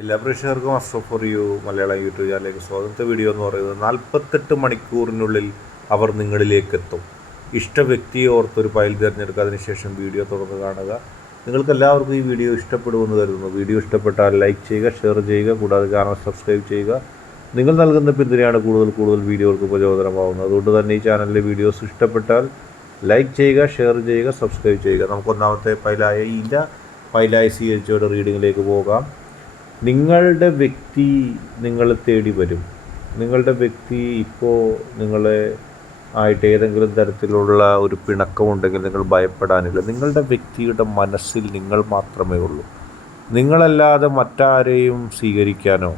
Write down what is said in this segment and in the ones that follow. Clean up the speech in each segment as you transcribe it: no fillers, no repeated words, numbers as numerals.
എല്ലാ പ്രേക്ഷകർക്കും Ashraf for you Malayalam YouTube ചാനലിലേക്ക് സ്വാഗതത്തെ വീഡിയോ എന്ന് പറയുന്നത് 48 മണിക്കൂറിനുള്ളിൽ അവർ നിങ്ങളിലേക്ക് എത്തും. ഇഷ്ട വ്യക്തിയെ ഓർത്തൊരു ഫയൽ തിരഞ്ഞെടുക്കുക, അതിനുശേഷം വീഡിയോ തുറന്ന് കാണുക. നിങ്ങൾക്ക് എല്ലാവർക്കും ഈ വീഡിയോ ഇഷ്ടപ്പെടുമെന്ന് കരുതുന്നു. വീഡിയോ ഇഷ്ടപ്പെട്ടാൽ ലൈക്ക് ചെയ്യുക, ഷെയർ ചെയ്യുക, കൂടാതെ ചാനൽ സബ്സ്ക്രൈബ് ചെയ്യുക. നിങ്ങൾ നൽകുന്ന പിന്തുണയാണ് കൂടുതൽ വീഡിയോകൾക്ക് പ്രചോദനമാകുന്നത്. അതുകൊണ്ട് തന്നെ ഈ ചാനലിലെ വീഡിയോസ് ഇഷ്ടപ്പെട്ടാൽ ലൈക്ക് ചെയ്യുക, ഷെയർ ചെയ്യുക, സബ്സ്ക്രൈബ് ചെയ്യുക. നമുക്ക് ഒന്നാമത്തെ ഫയലായി സ്വീകരിച്ചവരുടെ റീഡിങ്ങിലേക്ക് പോകാം. നിങ്ങളുടെ വ്യക്തി നിങ്ങളെ തേടി വരും. നിങ്ങളുടെ വ്യക്തി ഇപ്പോൾ നിങ്ങളെ ആയിട്ട് ഏതെങ്കിലും തരത്തിലുള്ള ഒരു പിണക്കമുണ്ടെങ്കിൽ നിങ്ങൾ ഭയപ്പെടാനില്ല. നിങ്ങളുടെ വ്യക്തിയുടെ മനസ്സിൽ നിങ്ങൾ മാത്രമേ ഉള്ളൂ. നിങ്ങളല്ലാതെ മറ്റാരെയും സ്വീകരിക്കാനോ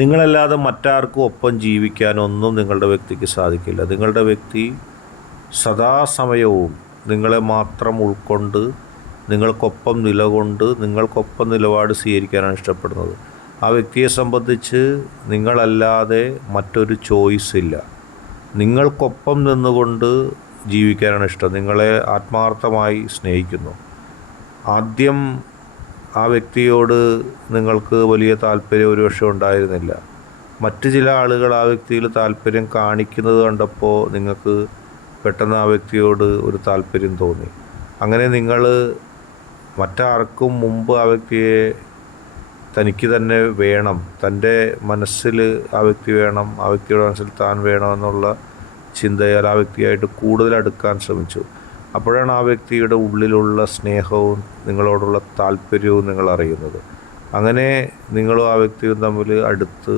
നിങ്ങളല്ലാതെ മറ്റാർക്കും ഒപ്പം ജീവിക്കാനോ ഒന്നും നിങ്ങളുടെ വ്യക്തിക്ക് സാധിക്കില്ല. നിങ്ങളുടെ വ്യക്തി സദാസമയവും നിങ്ങളെ മാത്രം ഉൾക്കൊണ്ട് നിങ്ങൾക്കൊപ്പം നിലകൊണ്ട് നിങ്ങൾക്കൊപ്പം നിലപാട് സ്വീകരിക്കാനാണ് ഇഷ്ടപ്പെടുന്നത്. ആ വ്യക്തിയെ സംബന്ധിച്ച് നിങ്ങളല്ലാതെ മറ്റൊരു ചോയ്സ് ഇല്ല. നിങ്ങൾക്കൊപ്പം നിന്നുകൊണ്ട് ജീവിക്കാനാണ് ഇഷ്ടം. നിങ്ങളെ ആത്മാർത്ഥമായി സ്നേഹിക്കുന്നു. ആദ്യം ആ വ്യക്തിയോട് നിങ്ങൾക്ക് വലിയ താല്പര്യം ഒരുപക്ഷെ ഉണ്ടായിരുന്നില്ല. മറ്റ് ചില ആളുകൾ ആ വ്യക്തിയിൽ താല്പര്യം കാണിക്കുന്നത് കണ്ടപ്പോൾ നിങ്ങൾക്ക് പെട്ടെന്ന് ആ വ്യക്തിയോട് ഒരു താല്പര്യം തോന്നി. അങ്ങനെ നിങ്ങൾ മറ്റാർക്കും മുമ്പ് ആ വ്യക്തിയെ തനിക്ക് തന്നെ വേണം, തൻ്റെ മനസ്സിൽ ആ വ്യക്തി വേണം, ആ വ്യക്തിയുടെ മനസ്സിൽ താൻ വേണമെന്നുള്ള ചിന്തയാൽ ആ വ്യക്തിയായിട്ട് കൂടുതൽ അടുക്കാൻ ശ്രമിച്ചു. അപ്പോഴാണ് ആ വ്യക്തിയുടെ ഉള്ളിലുള്ള സ്നേഹവും നിങ്ങളോടുള്ള താല്പര്യവും നിങ്ങൾ അറിയുന്നത്. അങ്ങനെ നിങ്ങളും ആ വ്യക്തിയും തമ്മിൽ അടുത്ത്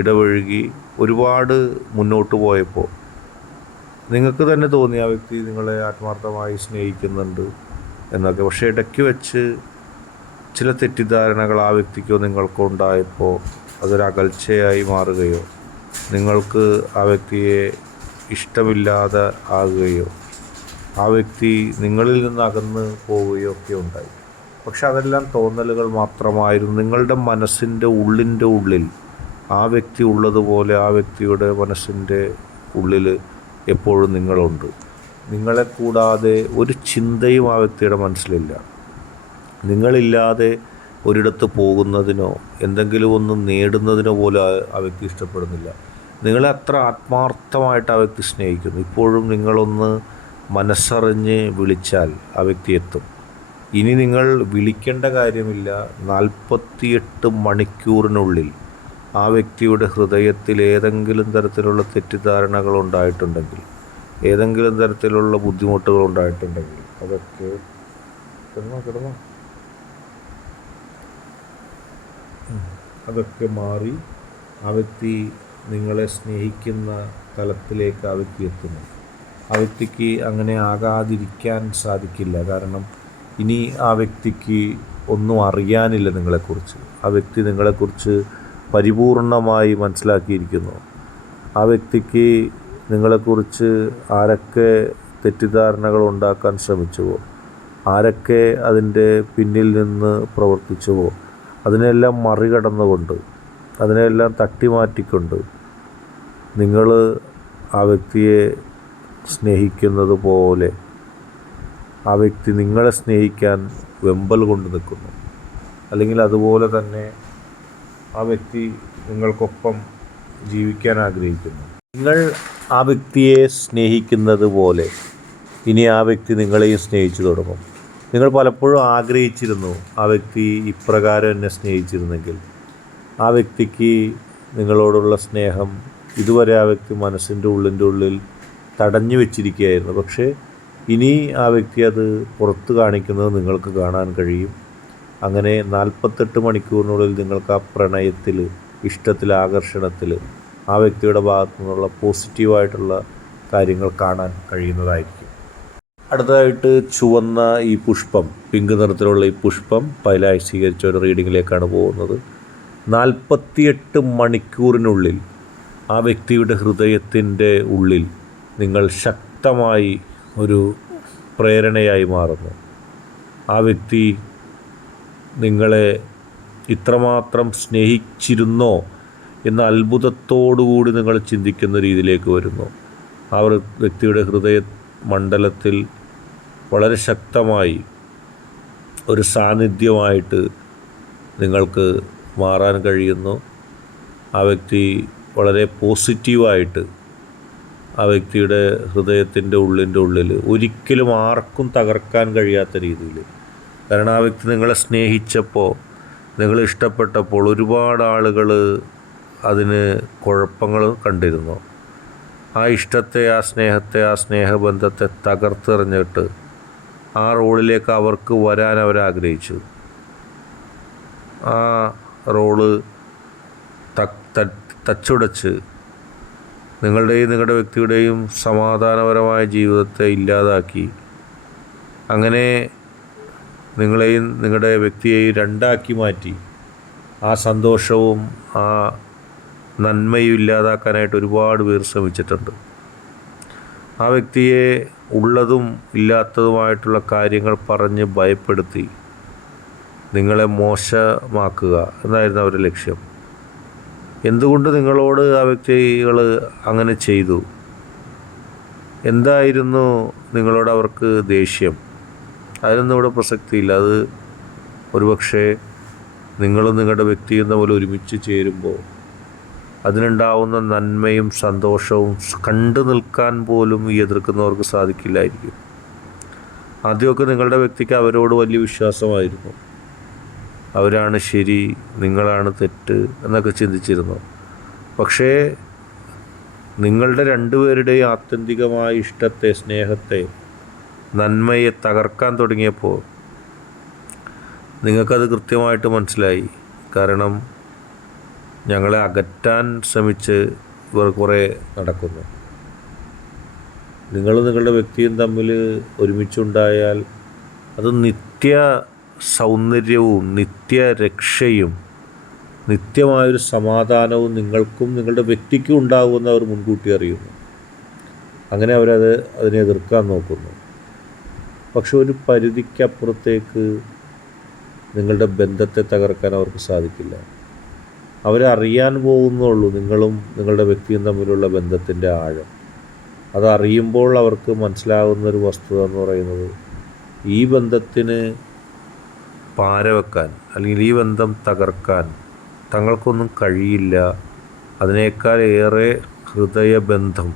ഇടപഴകി ഒരുപാട് മുന്നോട്ട് പോയപ്പോൾ നിങ്ങൾക്ക് തന്നെ തോന്നി ആ വ്യക്തി നിങ്ങളെ ആത്മാർത്ഥമായി സ്നേഹിക്കുന്നുണ്ട് എന്നൊക്കെ. പക്ഷേ ഇടയ്ക്ക് വെച്ച് ചില തെറ്റിദ്ധാരണകൾ ആ വ്യക്തിക്കോ നിങ്ങൾക്കോ ഉണ്ടായപ്പോൾ അതൊരകൽച്ചയായി മാറുകയോ നിങ്ങൾക്ക് ആ വ്യക്തിയെ ഇഷ്ടമില്ലാതെ ആകുകയോ ആ വ്യക്തി നിങ്ങളിൽ നിന്ന് അകന്ന് പോവുകയോ ഒക്കെ ഉണ്ടായി. പക്ഷെ അതെല്ലാം തോന്നലുകൾ മാത്രമായിരുന്നു. നിങ്ങളുടെ മനസ്സിൻ്റെ ഉള്ളിൽ ആ വ്യക്തി ഉള്ളതുപോലെ ആ വ്യക്തിയുടെ മനസ്സിൻ്റെ ഉള്ളിൽ എപ്പോഴും നിങ്ങളുണ്ട്. നിങ്ങളെ കൂടാതെ ഒരു ചിന്തയും ആ വ്യക്തിയുടെ മനസ്സിലില്ല. നിങ്ങളില്ലാതെ ഒരിടത്ത് പോകുന്നതിനോ എന്തെങ്കിലും ഒന്ന് നേടുന്നതിനോ പോലും ആ വ്യക്തി ഇഷ്ടപ്പെടുന്നില്ല. നിങ്ങളെ അത്ര ആത്മാർത്ഥമായിട്ട് ആ വ്യക്തി സ്നേഹിക്കുന്നു. ഇപ്പോഴും നിങ്ങളൊന്ന് മനസ്സറിഞ്ഞ് വിളിച്ചാൽ ആ വ്യക്തി എത്തും. ഇനി നിങ്ങൾ വിളിക്കേണ്ട കാര്യമില്ല. 48 മണിക്കൂറിനുള്ളിൽ ആ വ്യക്തിയുടെ ഹൃദയത്തിൽ ഏതെങ്കിലും തരത്തിലുള്ള തെറ്റിദ്ധാരണകൾ ഉണ്ടായിട്ടുണ്ടെങ്കിൽ, ഏതെങ്കിലും തരത്തിലുള്ള ബുദ്ധിമുട്ടുകൾ ഉണ്ടായിട്ടുണ്ടെങ്കിൽ അതൊക്കെ അതൊക്കെ മാറി ആ വ്യക്തി നിങ്ങളെ സ്നേഹിക്കുന്ന തലത്തിലേക്ക് ആ വ്യക്തി എത്തുന്നു. ആ വ്യക്തിക്ക് അങ്ങനെ ആകാതിരിക്കാൻ സാധിക്കില്ല. കാരണം ഇനി ആ വ്യക്തിക്ക് ഒന്നും അറിയാനില്ല നിങ്ങളെക്കുറിച്ച്. ആ വ്യക്തി നിങ്ങളെക്കുറിച്ച് പരിപൂർണമായി മനസ്സിലാക്കിയിരിക്കുന്നു. ആ വ്യക്തിക്ക് നിങ്ങളെക്കുറിച്ച് ആരൊക്കെ തെറ്റിദ്ധാരണകൾ ഉണ്ടാക്കാൻ ശ്രമിച്ചുവോ, ആരൊക്കെ അതിൻ്റെ പിന്നിൽ നിന്ന് പ്രവർത്തിച്ചുവോ അതിനെല്ലാം മറികടന്നുകൊണ്ട്, അതിനെല്ലാം തട്ടിമാറ്റിക്കൊണ്ട് നിങ്ങൾ ആ വ്യക്തിയെ സ്നേഹിക്കുന്നത് പോലെ ആ വ്യക്തി നിങ്ങളെ സ്നേഹിക്കാൻ വെമ്പൽ കൊണ്ട് നിൽക്കുന്നു. അല്ലെങ്കിൽ അതുപോലെ തന്നെ ആ വ്യക്തി നിങ്ങൾക്കൊപ്പം ജീവിക്കാൻ ആഗ്രഹിക്കുന്നു. നിങ്ങൾ ആ വ്യക്തിയെ സ്നേഹിക്കുന്നത് പോലെ ഇനി ആ വ്യക്തി നിങ്ങളെയും സ്നേഹിച്ചു തുടങ്ങും. നിങ്ങൾ പലപ്പോഴും ആഗ്രഹിച്ചിരുന്നു ആ വ്യക്തി ഇപ്രകാരം എന്നെ സ്നേഹിച്ചിരുന്നെങ്കിൽ. ആ വ്യക്തിക്ക് നിങ്ങളോടുള്ള സ്നേഹം ഇതുവരെ ആ വ്യക്തി മനസ്സിൻ്റെ ഉള്ളിൽ തടഞ്ഞു വെച്ചിരിക്കുകയായിരുന്നു. പക്ഷേ ഇനി ആ വ്യക്തി അത് പുറത്ത് കാണിക്കുന്നത് നിങ്ങൾക്ക് കാണാൻ കഴിയും. അങ്ങനെ 48 മണിക്കൂറിനുള്ളിൽ നിങ്ങൾക്ക് ആ പ്രണയത്തിൽ, ഇഷ്ടത്തിൽ, ആകർഷണത്തിൽ ആ വ്യക്തിയുടെ ഭാഗത്തു നിന്നുള്ള പോസിറ്റീവായിട്ടുള്ള കാര്യങ്ങൾ കാണാൻ കഴിയുന്നതായിരിക്കും. അടുത്തതായിട്ട് ചുവന്ന ഈ പുഷ്പം, പിങ്ക് നിറത്തിലുള്ള ഈ പുഷ്പം ഫയലായി സ്വീകരിച്ച ഒരു റീഡിങ്ങിലേക്കാണ് പോകുന്നത്. 48 മണിക്കൂറിനുള്ളിൽ ആ വ്യക്തിയുടെ ഹൃദയത്തിൻ്റെ ഉള്ളിൽ നിങ്ങൾ ശക്തമായി ഒരു പ്രേരണയായി മാറുന്നു. ആ വ്യക്തി നിങ്ങളെ ഇത്രമാത്രം സ്നേഹിച്ചിരുന്നോ എന്ന അത്ഭുതത്തോടുകൂടി നിങ്ങൾ ചിന്തിക്കുന്ന രീതിയിലേക്ക് വരുന്നു. ആ വ്യക്തിയുടെ ഹൃദയ മണ്ഡലത്തിൽ വളരെ ശക്തമായി ഒരു സാന്നിധ്യമായിട്ട് നിങ്ങൾക്ക് മാറാൻ കഴിയുന്നു. ആ വ്യക്തി വളരെ പോസിറ്റീവായിട്ട് ആ വ്യക്തിയുടെ ഹൃദയത്തിൻ്റെ ഉള്ളിൽ ഒരിക്കലും ആർക്കും തകർക്കാൻ കഴിയാത്ത രീതിയിൽ, കാരണം ആ വ്യക്തി നിങ്ങളെ സ്നേഹിച്ചപ്പോൾ, നിങ്ങളെ ഇഷ്ടപ്പെട്ടപ്പോൾ ഒരുപാട് ആളുകൾ അതിന് കുഴപ്പങ്ങൾ കണ്ടിരുന്നു. ആ ഇഷ്ടത്തെ, ആ സ്നേഹത്തെ, ആ സ്നേഹബന്ധത്തെ തകർത്തെറിഞ്ഞിട്ട് ആ റോളിലേക്ക് അവർക്ക് വരാൻ അവരാഗ്രഹിച്ചു. ആ റോള് തച്ചുടച്ച് നിങ്ങളുടെയും നിങ്ങളുടെ വ്യക്തിയുടെയും സമാധാനപരമായ ജീവിതത്തെ ഇല്ലാതാക്കി, അങ്ങനെ നിങ്ങളെയും നിങ്ങളുടെ വ്യക്തിയെയും രണ്ടാക്കി മാറ്റി ആ സന്തോഷവും ആ നന്മയും ഇല്ലാതാക്കാനായിട്ട് ഒരുപാട് പേർ ശ്രമിച്ചിട്ടുണ്ട്. ആ വ്യക്തിയെ ഉള്ളതും ഇല്ലാത്തതുമായിട്ടുള്ള കാര്യങ്ങൾ പറഞ്ഞ് ഭയപ്പെടുത്തി നിങ്ങളെ മോശമാക്കുക എന്നായിരുന്നു അവരുടെ ലക്ഷ്യം. എന്തുകൊണ്ട് നിങ്ങളോട് ആ വ്യക്തികൾ അങ്ങനെ ചെയ്തു? എന്തായിരുന്നു നിങ്ങളോട് അവർക്ക് ദേഷ്യം? അതിനൊന്നും ഇവിടെ പ്രസക്തിയില്ല. അത് ഒരുപക്ഷെ നിങ്ങളും നിങ്ങളുടെ വ്യക്തിയും തമ്മിൽ ഒരുമിച്ച് ചേരുമ്പോൾ അതിനുണ്ടാവുന്ന നന്മയും സന്തോഷവും കണ്ടു നിൽക്കാൻ പോലും ഈ എതിർക്കുന്നവർക്ക് സാധിക്കില്ലായിരിക്കും. ആദ്യമൊക്കെ നിങ്ങളുടെ വ്യക്തിക്ക് അവരോട് വലിയ വിശ്വാസമായിരുന്നു. അവരാണ് ശരി, നിങ്ങളാണ് തെറ്റ് എന്നൊക്കെ ചിന്തിച്ചിരുന്നു. പക്ഷേ നിങ്ങളുടെ രണ്ടുപേരുടെയും ആത്യന്തികമായ ഇഷ്ടത്തെ, സ്നേഹത്തെ, നന്മയെ തകർക്കാൻ തുടങ്ങിയപ്പോൾ നിങ്ങൾക്കത് കൃത്യമായിട്ട് മനസ്സിലായി. കാരണം ഞങ്ങളെ അകറ്റാൻ ശ്രമിച്ച് ഇവർ കുറേ നടക്കുന്നു. നിങ്ങളും നിങ്ങളുടെ വ്യക്തിയും തമ്മിൽ ഒരുമിച്ചുണ്ടായാൽ അത് നിത്യ സൗന്ദര്യവും നിത്യരക്ഷയും നിത്യമായൊരു സമാധാനവും നിങ്ങൾക്കും നിങ്ങളുടെ വ്യക്തിക്കും ഉണ്ടാകുമെന്ന് അവർ മുൻകൂട്ടി അറിയുന്നു. അങ്ങനെ അതിനെ എതിർക്കാൻ നോക്കുന്നു. പക്ഷെ ഒരു പരിധിക്കപ്പുറത്തേക്ക് നിങ്ങളുടെ ബന്ധത്തെ തകർക്കാൻ അവർക്ക് സാധിക്കില്ല. അവരറിയാൻ പോകുന്നുള്ളൂ നിങ്ങളും നിങ്ങളുടെ വ്യക്തിയും തമ്മിലുള്ള ബന്ധത്തിൻ്റെ ആഴം. അതറിയുമ്പോൾ അവർക്ക് മനസ്സിലാകുന്നൊരു വസ്തുത എന്ന് പറയുന്നത്, ഈ ബന്ധത്തിന് പാരവെക്കാൻ അല്ലെങ്കിൽ ഈ ബന്ധം തകർക്കാൻ തങ്ങൾക്കൊന്നും കഴിയില്ല. അതിനേക്കാൾ ഏറെ ഹൃദയബന്ധം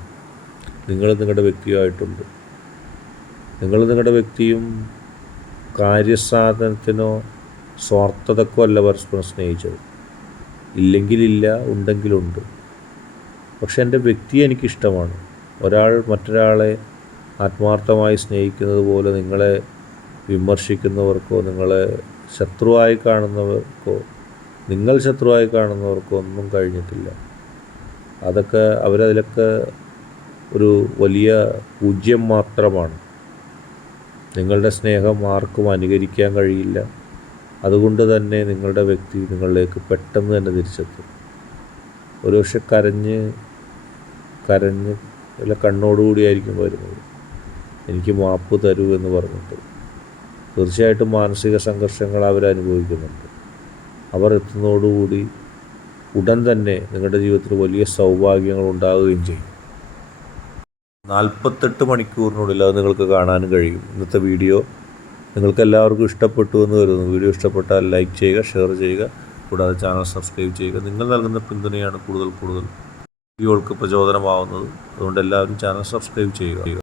നിങ്ങൾ നിങ്ങളുടെ വ്യക്തിയുമായിട്ടുണ്ട്. നിങ്ങൾ നിങ്ങളുടെ വ്യക്തിയും കാര്യസാധനത്തിനോ സ്വാർത്ഥതക്കോ അല്ല പരസ്പരം സ്നേഹിച്ചത്. ഇല്ലെങ്കിലില്ല, ഉണ്ടെങ്കിലുണ്ട്. പക്ഷെ എൻ്റെ വ്യക്തിയെ എനിക്കിഷ്ടമാണ്. ഒരാൾ മറ്റൊരാളെ ആത്മാർത്ഥമായി സ്നേഹിക്കുന്നത് പോലെ നിങ്ങളെ വിമർശിക്കുന്നവർക്കോ നിങ്ങളെ ശത്രുവായി കാണുന്നവർക്കോ നിങ്ങൾ ശത്രുവായി കാണുന്നവർക്കോ ഒന്നും കഴിഞ്ഞിട്ടില്ല. അവരതിലൊക്കെ ഒരു വലിയ പൂജ്യം മാത്രമാണ്. നിങ്ങളുടെ സ്നേഹം ആർക്കും അനുകരിക്കാൻ കഴിയില്ല. അതുകൊണ്ട് തന്നെ നിങ്ങളുടെ വ്യക്തി നിങ്ങളിലേക്ക് പെട്ടെന്ന് തന്നെ തിരിച്ചെത്തും. ഒരുപക്ഷെ കരഞ്ഞ് വല്ല കണ്ണോടുകൂടിയായിരിക്കും വരുന്നത്, എനിക്ക് മാപ്പ് തരൂ എന്ന് പറഞ്ഞിട്ട്. തീർച്ചയായിട്ടും മാനസിക സംഘർഷങ്ങൾ അവരനുഭവിക്കുന്നുണ്ട്. അവർ എത്തുന്നതോടുകൂടി ഉടൻ തന്നെ നിങ്ങളുടെ ജീവിതത്തിൽ വലിയ സൗഭാഗ്യങ്ങൾ ഉണ്ടാവുകയും ചെയ്യും. 48 മണിക്കൂറിനുള്ളിൽ അത് നിങ്ങൾക്ക് കാണാനും കഴിയും. ഇന്നത്തെ വീഡിയോ നിങ്ങൾക്ക് എല്ലാവർക്കും ഇഷ്ടപ്പെട്ടു എന്ന് കരുതുന്നു. വീഡിയോ ഇഷ്ടപ്പെട്ടാൽ ലൈക്ക് ചെയ്യുക, ഷെയർ ചെയ്യുക, കൂടാതെ ചാനൽ സബ്സ്ക്രൈബ് ചെയ്യുക. നിങ്ങൾ നൽകുന്ന പിന്തുണയാണ് കൂടുതൽ വീഡിയോകൾക്ക് പ്രചോദനമാവുന്നത്. അതുകൊണ്ട് എല്ലാവരും ചാനൽ സബ്സ്ക്രൈബ് ചെയ്യുക.